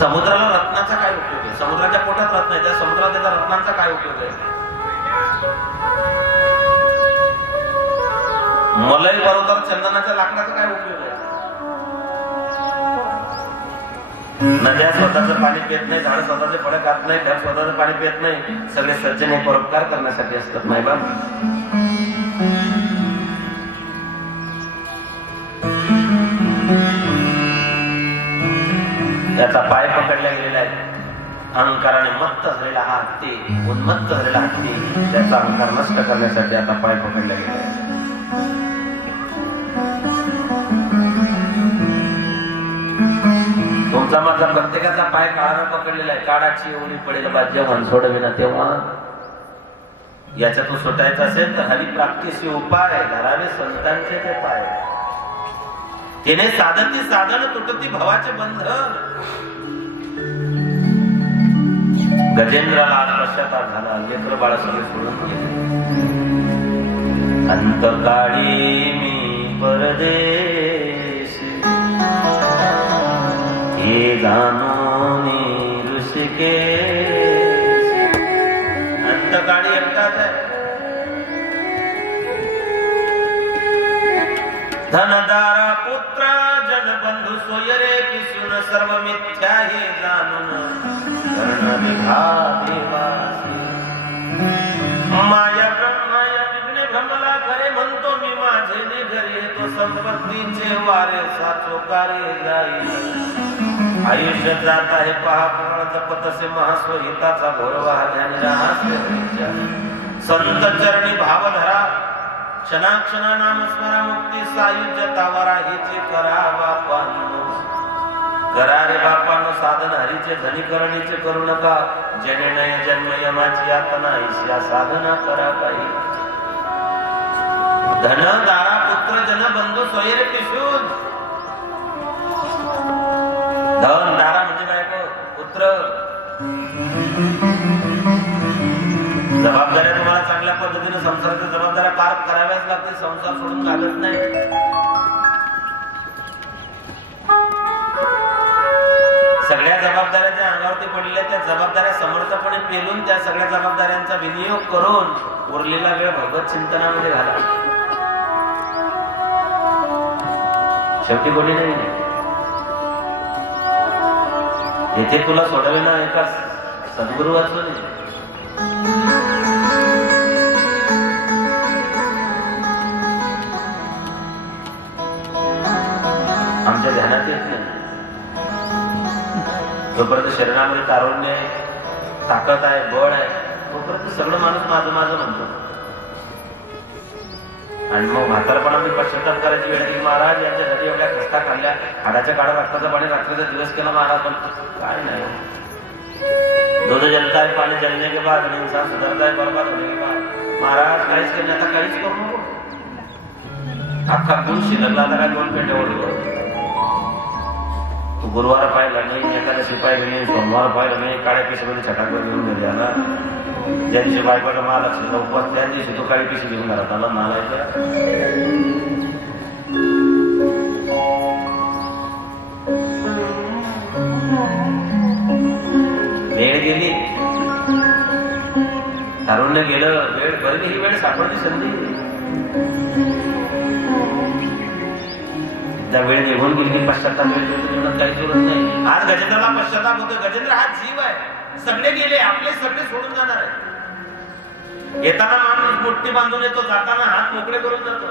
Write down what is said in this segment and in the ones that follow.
समुद्राला रत्नाचा काय उपयोग आहे? समुद्राच्या पोटात रत्न आहे, त्या समुद्राला त्याचा रत्नांचा काय उपयोग आहे? मलई बरोबर चंदनाच्या लाकडाचा काय उपयोग आहे? नद्या स्वतःचं पाणी पित नाही, झाड स्वतःचे फळ खात नाही, ढग स्वतःचं पाणी पित नाही. सगळे सज्जन हे परोपकार करण्यासाठी असतात, नाही बा. त्याचा पाय पकडला गेलेला आहे. अहंकाराने मत्त झालेला हा हत्ती, उन्मत्त झालेला हत्ती, त्याचा अहंकार नष्ट करण्यासाठी आता पाय पकडला गेला आहे. तुमचा माझा प्रत्येकाचा पाय काळानं पकडलेला आहे. काळाची ओळी पडेल बाज्य मन सोडविना तेव्हा. याच्यातून सुटायचं असेल तर हरिप्राप्तीशी उपाय धरावे संतांचे ते पाय. तिने साधती साधन तुटती भवाचे बंधन. गजेंद्राला आज पश्चाताप झाला. लेकर बाळ सगळे सोडून गेले. अंतकाळी मी परदेशी हे जाणून ऋषिकेश. अंतकाळी एकटाच आहे. धनदारा पुत्र जनबंधू सोयरे पिसून सर्व मिथ्या हे जाणून कर्ण विघातेवासी. माया ब्रह्माया विघ्ने भ्रमला खरे म्हणतो मी माझे ने घरी. तो संपत्तीचे वारे साचोकारे जाईल. आयुष्य जात आहे पहा पूर्ण जपतसे महास्वहिताचा गौरव ध्यान राहा. संत चरणी भाव धरा क्षणाक्षणा नाम स्मरा मुक्ती सायुज्य तावरा हिचे करा बापांनो. करा रे बापांनो साधन हरीचे धनीकरणीचे करू नका. जननय जन्म यमाची यातना ईशा साधना करा काही. धन दारा पुत्र जन बंधू सोयरे पिशून. धन दारा म्हणजे काय? पुत्र. जबाबदाऱ्या तुम्हाला चांगल्या पद्धतीने संसाराच्या जबाबदाऱ्या पार कराव्याच लागते. संसार सोडून लागत नाही. सगळ्या जबाबदाऱ्या ज्या अंगावरती पडलेल्या त्या जबाबदाऱ्या समर्थपणे पेलून त्या सगळ्या जबाबदाऱ्यांचा विनियोग करून उरलेला वेळ भगवत चिंतनामध्ये घाला. शेवटी कोणी नाही. येथे तुला सोडविना एका सद्गुरू वाचून आमच्या ध्यानात येत नाही. जोपर्यंत शरीरामध्ये तारुण्य आहे, ताकद आहे, बळ आहे, तोपर्यंत सगळं माणूस माझं माझं म्हणतो. आणि मग म्हातारपणामध्ये पश्चाताप करायची वेळ की महाराज यांच्यासाठी एवढ्या कष्टा खाल्ल्या, हाडाच्या काळा रक्ताचा पाणी रात्रीचा दिवस केला महाराज. पण काय नाही. दूध जलता है पानी जलने के बाद इंसान सुधरता है बर्बाद होने के बाद. महाराज काहीच केलं आता काहीच करू नको. अख्खा गुण शिल्लकला आता काय 2 पेंड्या ओढलो. तू गुरुवार पाहिला नाही, एकादशी पाहिली नाही, सोमवार पाहिला नाही, काळ्या पिशवीमध्ये छटाकवर घेऊन घरी आला. ज्या दिवशी बायकोला महालक्ष्मीचा उपवास त्या दिवशी तो काळी पिशवी घेऊन घरात आला. नालायचा. वेळ गेली, तारुण्य गेलं, वेळ बरी ही वेळ सापडली संधी. त्या वेळ निघून गेली की पश्चाताप जीवनात काही सुरत नाही. आज गजेंद्राला पश्चाताप होतो. गजेंद्र हा जीव आहे. सगळे गेले, आपले सगळे सोडून जाणार आहे. येताना माणूस मुठ्ठी बांधून येतो, जाताना हात मोकळे करून जातो.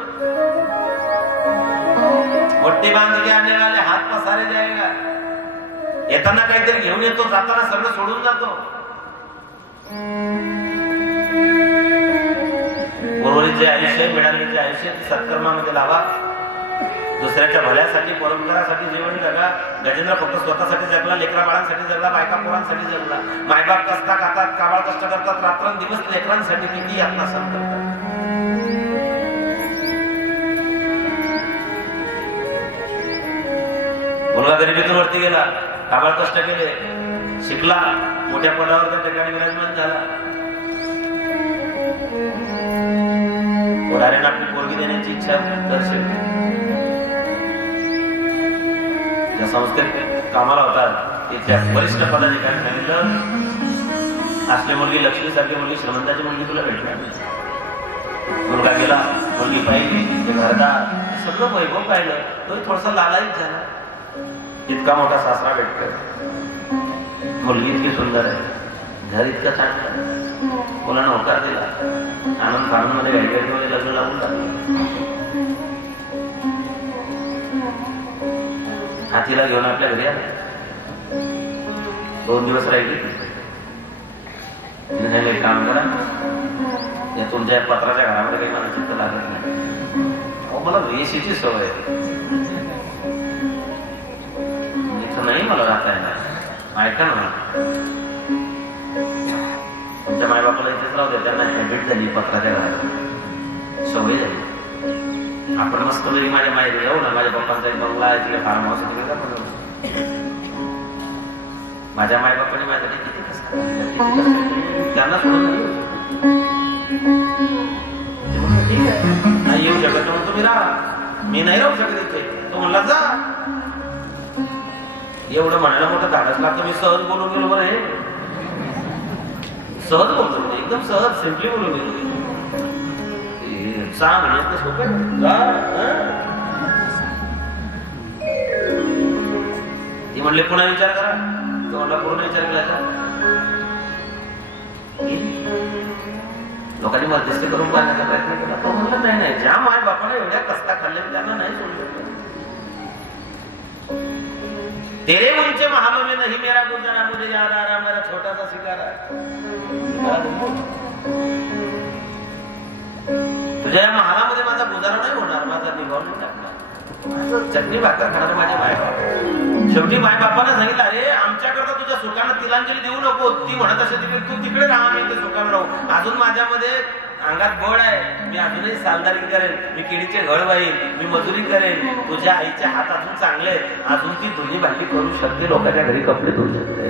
मुठ्ठी बांध के आने वाले हात पसारे जाएगा. येताना काहीतरी घेऊन येतो, जाताना सगळं सोडून जातो. उर्वरित जे आयुष्य मिळालेले जे आयुष्य सत्कर्मामध्ये लावा. दुसऱ्याच्या भल्यासाठी परंपरासाठी जीवन जगा. गजेंद्र फक्त स्वतःसाठी जगला, लेकरा बाळांसाठी जगला, बायका पोरांसाठी जगला. मायबाप कष्टा खातात, काबाळ कष्ट करतात, रात्रंदिवस लेकरांसाठी किती यातना सहन करतात. मुलगा गरिबीतून वरती गेला, काबाळ कष्ट केले, शिकला, मोठ्या पदावर त्या ठिकाणी विराजमान झाला. पुढाऱ्यांना आपली पोरगी देण्याची इच्छा दर्शवली. त्या संस्थेत कामाला होता तिच्या वरिष्ठ पदाधिकारी सांगितलं, असली मुलगी लक्ष्मीसारखी मुलगी, श्रीमंताची मुलगी तुला भेटणार. मुलगा गेला, मुलगी पाहिली, ते घरदार सगळं वैभव पाहिलं. तो थोडासा लालायच झाला. इतका मोठा सासरा भेटतोय, मुलगी इतकी सुंदर आहे, घर इतकं चांगलं, मुलांना होकार दिला, आनंद फानंद मध्ये घाईघाईमध्ये लग्न लावून टाकलं. हातीला घेऊन आपल्या घरी आला. 2 दिवस राहिली. एक काम करा, तुमच्या पत्राच्या घरामध्ये काही मला चित्त लागत नाही. मला वेशीची सवय आहे, इथं नाही मला राहता येणार. ऐका ना, तुमच्या मायबापाला इथेच राहू द्या. त्यांना हॅबिट झाली पत्राच्या घरात, सवय झाली. आपण मस्त वेळी माझ्या माहेरी जाऊ ना, माझ्या पप्पांचा एक बंगला आहे, तिथे फार्म हाऊस तिकडे का. माझ्या मायबापाने माझ्यासाठी किती कष्ट केले, त्यांना सोडून ठीक आहे, नाही येऊ शकत म्हणून तुम्ही राहा, मी नाही राहू शकत इथे. तो म्हणला जा. एवढं म्हणायला मोठं धाडस लागतं. मी सहज बोलून गेलो. बरं, सहज बोलतो, एकदम सहज सिम्पली बोलून गेलो. 6 महिन्यात सोपं. ती म्हणले पुन्हा विचार करा. तो म्हणला पूर्ण विचार केला का. लोकांनी मध्यस्थी करून पाहण्याचा प्रयत्न केला. तो म्हणला नाही, ज्या माय बापाने एवढ्या कष्टा खाल्ले त्यांना नाही सोडलं. तेरे मुझे महालों में नहीं मेरा गुजारा, मुझे याद आ रहा मेरा छोटा सा शिकारा. तुझ्या या महालामध्ये माझा गुजारा नाही होणार, माझा निभाव नाही टाकणार, चटणी भाकर खाणार माझ्या मायबाप. शेवटी मायबापाने सांगितलं, अरे आमच्याकरता तुझ्या सुखानं तिलांजली देऊ नको. ती म्हणत असे तिकडे, तू तिकडे राहा, मी ते सुखानं राहू. अजून माझ्यामध्ये अंगात बळ आहे, मी अजूनही सालदारी करेन, मी केळीचे घड वाहीन, मी मजुरी करेन. तुझ्या आईच्या हात अजून चांगले, अजून ती धुणी भांडी करू शकते, लोकांच्या घरी कपडे धुवू शकते.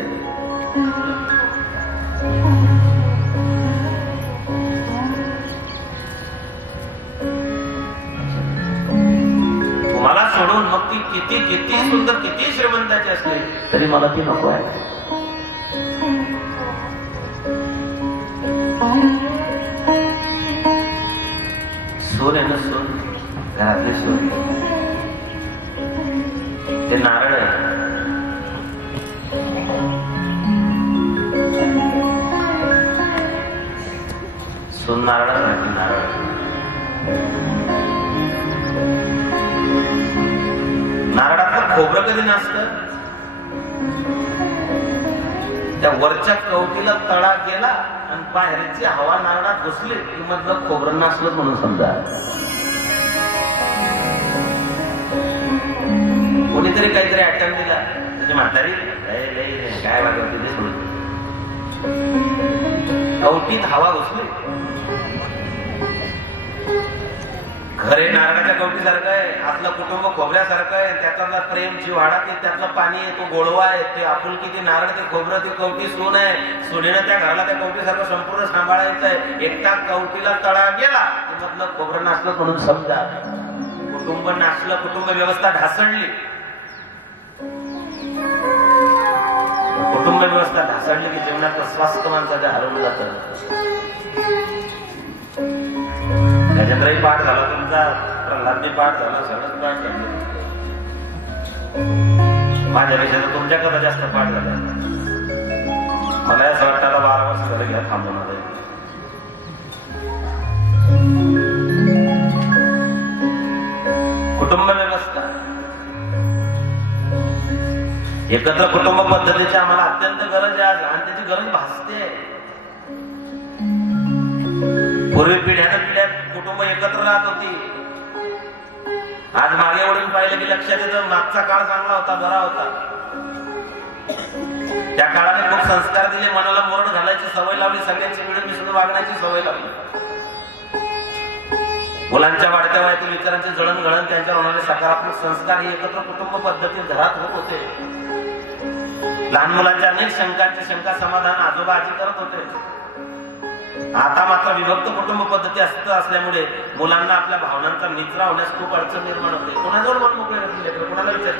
मला सोडून मग ती किती सुंदर, किती श्रीमंताची असली तरी मला ती नको आहे. सोन आहे ना, सोन, घरातले सोन, ते नारळ आहे. सोन नारळासारखी, नारळ. नारळातलं खोबरं कधी नसतं. त्या वरच्या कवटीला तळा गेला आणि बाहेरची हवा नारळात घुसली की मधलं खोबरं नसलं म्हणून समजा. कोणीतरी काहीतरी अटॅक दिला, त्याची म्हातारी काय वागत तिथे सोडून कवटीत हवा घुसली. घरे नारळाच्या कवटीसारखं आहे, आपलं कुटुंब खोबऱ्यासारखं आहे. त्यातला प्रेम, जिव्हाळा, ते त्यातलं पाणी आहे, तो गोडवा आहे, ते आपुलकी, ते नारळ, ते खोबरं, ते कवटी सून आहे. सुनेनं त्या घराला त्या कवटीसारखं संपूर्ण सांभाळायचं आहे. एकटा कवटीला तळा गेला की मधलं खोबरं नाचलं म्हणून समजा. कुटुंब नाचलं, कुटुंब व्यवस्था ढासळली. कुटुंब व्यवस्था ढासळली की जीवनातलं स्वास्थ्य माणसाच्या हरवलं जातं. त्याच्यातही पाठ झाला तुमचा, प्रल्हादने पाठ झाला, सगळंच पाठ झालं. माझ्यापेक्षा तर तुमच्याकडे जास्त पाठ झाले. मला असं वाटतं 12 वर्ष घरी घ्या, थांबवणार आहे. कुटुंब व्यवस्था, एकत्र कुटुंब पद्धतीची आम्हाला अत्यंत गरज आहे आणि त्याची गरज भासते. पूर्वी पिढ्या कुटुंब एकत्र राहत होती. आज मागे वळून पाहिलं की लक्षात येतं मागचा काळ चांगला होता, बरा होता. त्या काळाने खूप संस्कार दिले, मनाला मोरड घालायची सवय लावली, सगळ्यांची मिळून मिसळून वागण्याची सवय लावली. मुलांच्या वाढत्या वयातील विचारांचे जळणघळण, त्यांच्यावर होणारे सकारात्मक संस्कार हे एकत्र कुटुंब पद्धतीत घरात होत होते. लहान मुलांच्या अनेक शंका समाधान आजोबा आजी करत होते. आता मात्र विभक्त कुटुंब पद्धती असल्यामुळे मुलांना आपल्या भावनांचा निचरा होण्यास खूप अडचण निर्माण होते. कोणाजवळ मन मोकळे होतील, कोणाला विचार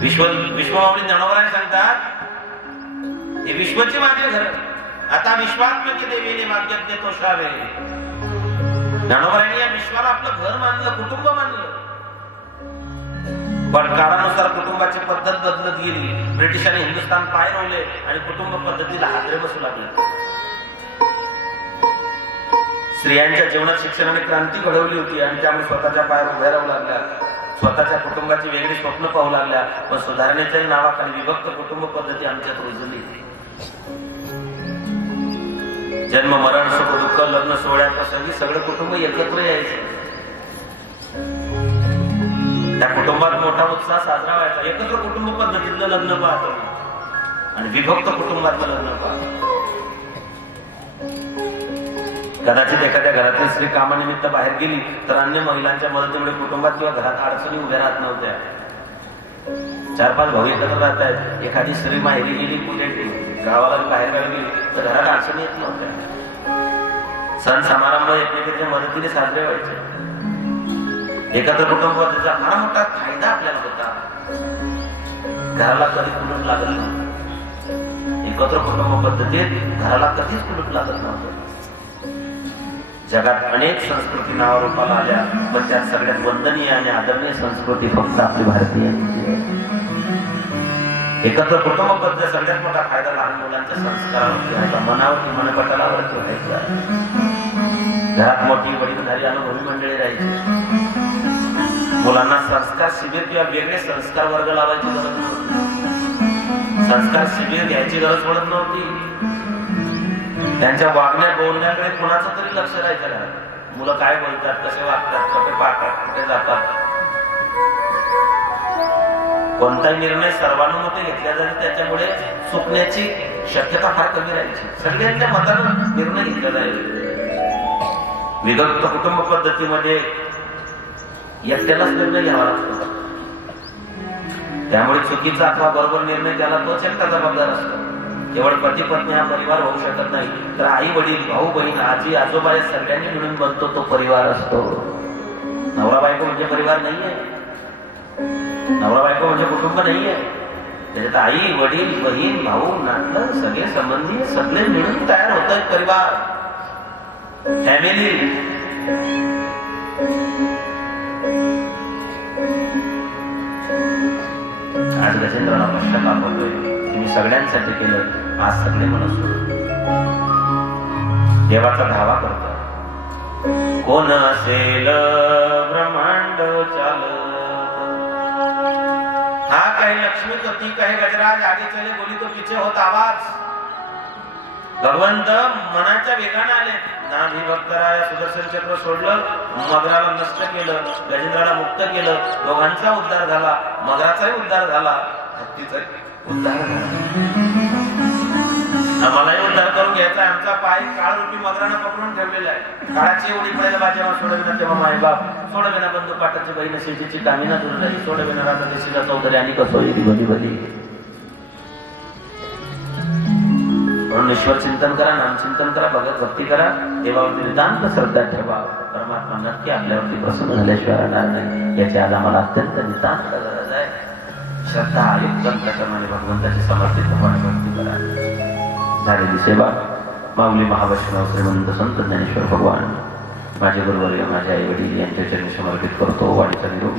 विश्वमावळी ज्ञानोबराय सांगतात हे विश्वचे माझे घर, आता विश्वात्मक देवीने मागयज्ञ तोषावे. ज्ञानोबरायांनी या विश्वाला आपलं घर मानलं, कुटुंब मानलं. पण काळानुसार कुटुंबाची पद्धत बदलत गेली. ब्रिटिशांनी हिंदुस्थान पाय रोवले आणि कुटुंब पद्धतीला हादरे बसू लागले. स्त्रियांच्या जीवनात शिक्षणाने क्रांती घडवली होती आणि त्यामुळे स्वतःच्या पायावर उभ्या राहू लागल्या, स्वतःच्या कुटुंबाची वेगळी स्वप्न पाहू लागल्या. पण सुधारणेच्याही नावाखाली विभक्त कुटुंब पद्धती आमच्यात रुजली. जन्म मरण सुख दुःख लग्न सोहळ्याप्रसंगी सगळं कुटुंब एकत्र यायचं. त्या कुटुंबात मोठा उत्साह साजरा व्हायचा. एकत्र कुटुंब पद्धतीतलं लग्न पाहतो आणि विभक्त कुटुंबातलं लग्न पाहतो. कदाचित एखाद्या घरातली स्त्री कामानिमित्त बाहेर गेली तर अन्य महिलांच्या मदतीमुळे कुटुंबात किंवा घरात अडचणी उभ्या राहत नव्हत्या. 4-5 भाऊ एकत्र राहत आहेत, एखादी स्त्री माहेरी गेली, कुठे गावाला बाहेर गेली तर घरात अडचणी येत नव्हत्या. सण समारंभ एकमेकांच्या मदतीने साजरे व्हायचे. एकत्र कुटुंब पद्धतीचा फार मोठा फायदा आपल्याला होता. घराला कधी कुलूप लागत नव्हतं. एकत्र कुटुंब पद्धतीत घराला कधीच कुलूप लागत नव्हतं. जगात अनेक संस्कृती नावारूपाला आल्या, पण त्यात सगळ्यात वंदनीय आणि आदरणीय संस्कृती फक्त आपली भारतीयांची. एकत्र कुटुंब पद्धती सगळ्यात मोठा फायदा लहान मुलांच्या संस्कारावरती व्हायचा, मनावरती मनपटलावरती व्हायचा. घरात मोठी वडीलधारी अनुभवी मंडळी राहायची. मुलांना संस्कार शिबिर किंवा वेगळे संस्कार वर्ग लावायची गरज नव्हती. संस्कार शिबिर घ्यायची गरज पडत नव्हती. त्यांच्या वागण्या बोलण्याकडे कोणाचं तरी लक्ष राहायचं घरात. मुलं काय बोलतात, कसे वागतात, कुठे पाहतात, कुठे जातात. कोणताही निर्णय सर्वानुमते घेतला जाईल, त्याच्यामुळे चुकण्याची शक्यता फार कमी राहायची. सगळ्यांच्या मतानं निर्णय घेतला जाईल. विभक्त कुटुंब पद्धतीमध्ये एकट्यालाच निर्णय घ्यावा लागतो. त्यामुळे चुकीचा अथवा बरोबर निर्णय त्याला तोच एकटा जबाबदार असतो. केवळ पती पत्नी हा परिवार होऊ शकत नाही, तर आई वडील भाऊ बहीण आजी आजोबा या सगळ्यांनी मिळून बनतो तो परिवार असतो. नवरा बायको म्हणजे परिवार नाहीये. नवरा बायको म्हणजे कुटुंब नाहीये. त्याच्यात आई वडील बहीण भाऊ नातं सगळे संबंधी सगळे मिळून तयार होत आहेत परिवार, फॅमिली. आज गजेंद्राला पश्चाताप होतोय. मी सगळ्यांसाठी केलं, आज सगळे मला सोडून देवाचा धावा करतो. कोण असेल ब्रह्मांड चाल, हा काही लक्ष्मी तो ती काही गजराज, आगे चले बोली तो पीछे होत आवाज. भगवंत मनाच्या वेगाने आले. ना विभक्तराया सुदर्शन चक्र सोडलं, मगराला नष्ट केलं, गजेंद्राला मुक्त केलं. दोघांचा उद्धार झाला, मगराचाही उद्धार झाला, हत्तीचाही उद्धार झाला. आम्हालाही उद्धार करून घ्यायचा. आमचा पाय काळरूपी मगरानं पकडून ठेवलेला आहे. काळाची उडी पडायला बाजेवा सोडविना तेव्हा मायबाप, सोडविना बंधू पाटाची बहीण शेतीची कामिना दूर राहिली, सोडविना राजा देशीला चौधरी आणि कसोई भली भली. म्हणून ईश्वर चिंतन करा, नामचिंतन करा, भगत भक्ती करा, देवावरती नितांत श्रद्धा ठेवा. परमात्मा नक्की आपल्यावरती प्रसन्न झाल्याशिवाय राहणार नाही, याची आज आम्हाला अत्यंत नितांत गरज आहे. श्रद्धा युक्त अंतःकरणाने भगवंताची समर्पित भक्ती करा. झालेली सेवा माऊली महावैष्णव श्रीमंत संत ज्ञानेश्वर भगवान माझे गुरुवर्य माझे आई वडील यांच्या चरणी समर्पित करतो. वाणीचा निरोप.